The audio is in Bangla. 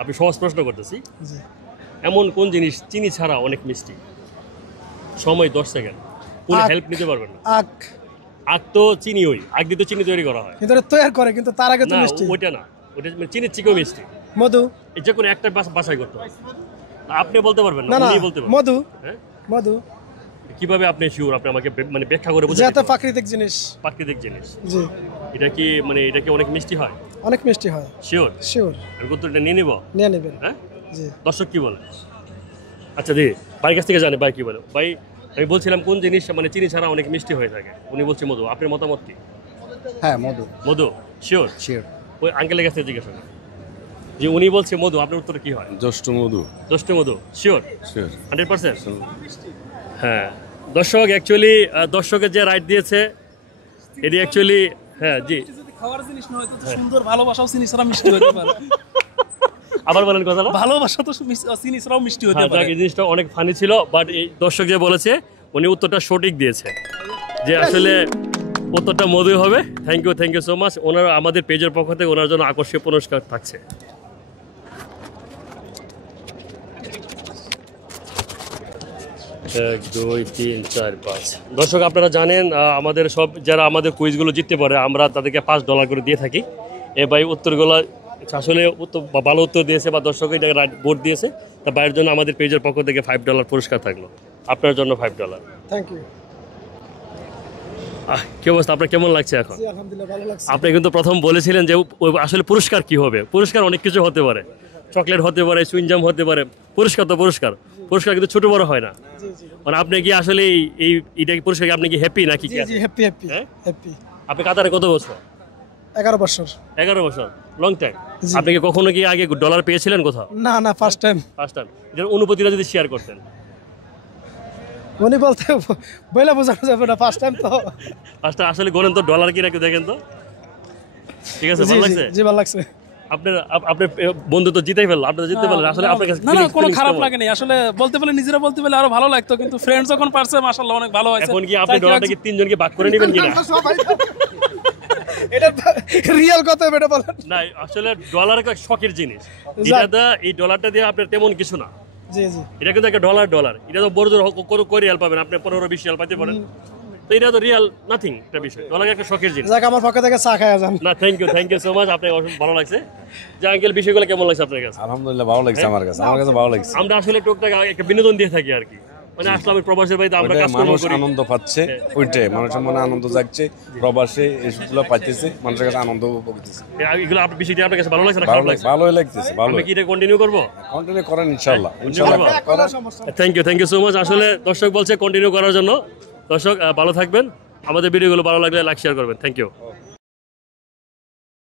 আপনি সহজ প্রশ্ন করতেছি, জি এমন কোন জিনিস চিনি ছাড়া অনেক মিষ্টি? সময় 10 সেকেন্ড, কোনো হেল্প নিতে পারবেন না। আখ। আখ তো চিনি, ওই আখ দিয়ে তো চিনি তৈরি করা হয়। কিন্তু এটা তৈরি করে, কিন্তু তার আগে তো না মিষ্টি। ওইটা না, ওইটা চিনির থেকেও মিষ্টি। মধু। এই যে কোনো একটা বাছাই করতে হয়। আপনি বলতে পারবেন না, না না, উনি বলতে পারবেন। মধু। হ্যাঁ, মধু। কিভাবে আপনি শিওর? আপনি আমাকে মানে ব্যাখ্যা করে যেটা বুঝাতে। প্রাকৃতিক জিনিস। প্রাকৃতিক জিনিস। জি। এটা কি মানে এটা কি অনেক মিষ্টি হয়? অনেক মিষ্টি হয়। শিওর? শিওর। আমি উত্তরটা নিয়ে নিব। নিয়ে নেবেন। হ্যাঁ, জি। দর্শক কি বলে? আচ্ছা দি ভাইয়ের কাছ থেকে জানে, ভাই কি বলে? ভাই আমি বলছিলাম কোন জিনিস মানে চিনি ছাড়া অনেক মিষ্টি হয়ে থাকে, উনি বলছে মধু। আপনার মতামত কি? হ্যাঁ মধু। মধু শিওর? শিওর। ওই আঙ্কেলের কাছ থেকে জিজ্ঞাসা করেন যে উনি বলছে মধু, আপনার উত্তর কি হয়? জ্যৈষ্ঠ মধু। জ্যৈষ্ঠ মধু শিওর? শিওর 100%? হ্যাঁ দর্শক, অ্যাকচুয়ালি দর্শকের যে রাইট দিয়েছে এটি অ্যাকচুয়ালি, হ্যাঁ জি। খাওয়ার জিনিস নয় তো, সুন্দর ভালোবাসাও চিনি ছাড়া মিষ্টি হতে পারে। আবার বলেন কথাটা। ভালোবাসা তো চিনি ছাড়াও মিষ্টি হতে হ্যাঁ, পারে। এই জিনিসটা অনেক ফানি ছিল, বাট এই দর্শক যে বলেছে উনি উত্তরটা সঠিক দিয়েছে, যে আসলে উত্তরটা মধুই হবে। Thank you so much. ওনার আমাদের পেজের পক্ষ থেকে ওনার জন্য আকর্ষণীয় পুরস্কার থাকছে। 1 2 3 4 5। দর্শক আপনারা জানেন আমাদের সব যারা আমাদের কুইজগুলো জিততে পারে আমরা তাদেরকে $5 করে দিয়ে থাকি। এ ভাই উত্তরগুলো আসলে ভালো উত্তর দিয়েছে বা দর্শক এটাকে ভোট দিয়েছে, তা ভাইয়ের জন্য আমাদের পেজের পক্ষ থেকে $5 পুরস্কার থাকলো, আপনার জন্য $5। Thank you. কি অবস্থা, আপনার কেমন লাগছে এখন? জি আলহামদুলিল্লাহ, ভালো লাগছে। আপনি কিন্তু প্রথম বলেছিলেন যে আসলে পুরস্কার কি হবে। পুরস্কার অনেক কিছু হতে পারে, চকলেট হতে পারে, সুইংজাম হতে পারে। পুরস্কার তো পুরস্কার, পুরস্কার কিন্তু ছোট বড় হয় না। জি জি মানে আপনি কি আসলে এই এইটা পুরস্কার আপনি কি হ্যাপি নাকি? জি জি, হ্যাপি হ্যাপি হ্যাঁ? হ্যাপি। আপনি কাতারে কত বছর? 11 বছর। 11 বছর, লং টাইম। জি। আপনি কি কখনো কি আগে ডলার পেয়েছিলেন কোথাও? না না, ফার্স্ট টাইম। First time. এটার অনুভূতিটা যদি শেয়ার করতেন। উনি বলতে বইলা বোঝানো যাবে না, ফার্স্ট টাইম তো। ফার্স্ট আসলে গণেন তো ডলার কি নাকি দেখেন তো। ঠিক আছে, জি ভালো জি লাগছে? জি, ভালো লাগছে। আপনার বন্ধু তো জিতেই ফেললো, আপনি তো জিততে পারলেন। আসলে আপনার কাছে না না, কোনো খারাপ লাগেনি আসলে। বলতে পারলে নিজেরা বলতে পারলে আরো ভালো লাগতো, কিন্তু ফ্রেন্ড যখন পারছে মাশাআল্লাহ অনেক ভালো হয়েছে। এখন কি আপনি ডলারটা কি 3 জনকে ভাগ করে নেবেন কিনা? এটা রিয়েল কথা, এটা বলেন না আসলে ডলার একটা শখের জিনিস। এই ডলারটা দিয়ে আপনার তেমন কিছু না। জি জি। এটা কিন্তু একটা ডলার, এটা তো বড় জোর কত রিয়াল পাবেন আপনি, 15-20 রিয়াল পাইতে পারেন। তো এটা তো রিয়াল নাথিং একটা বিষয়, ডলার একটা শখের জিনিস। যাক, আমার পক্ষ থেকে চা খাওয়া যান। না থ্যাংক ইউ সো মাচ, আপনার অনেক ভালো লাগছে। যে আঙ্কেল বিষয়গুলো কেমন লাগছে আপনার কাছে? আলহামদুলিল্লাহ ভালো লাগছে, আমার কাছে ভালো লাগছে। আমরা আসলে টুকটাক একটা বিনোদন দিয়ে থাকি আর কি, মানে আসলে আমি প্রবাসের বাড়িতে আমরা কাজ মানুষ করি। আনন্দ পাচ্ছে, ওইটাই মানুষের মনে আনন্দ জাগছে, প্রবাসে এইসবগুলো পাইতেছে, মানুষের কাছে আনন্দ উপভোগ করতেছে। এগুলো আপনার বিষয়টি আপনার কাছে ভালো লাগছে না খারাপ লাগছে? ভালোই লাগতেছে, ভালো। আমি কি এটা কন্টিনিউ করবো? কন্টিনিউ করেন ইনশাআল্লাহ। Thank you so much. আসলে দর্শক বলছে কন্টিনিউ করার জন্য। দর্শক ভালো থাকবেন, আমাদের ভিডিওগুলো ভালো লাগলে লাইক শেয়ার করবেন। Thank you.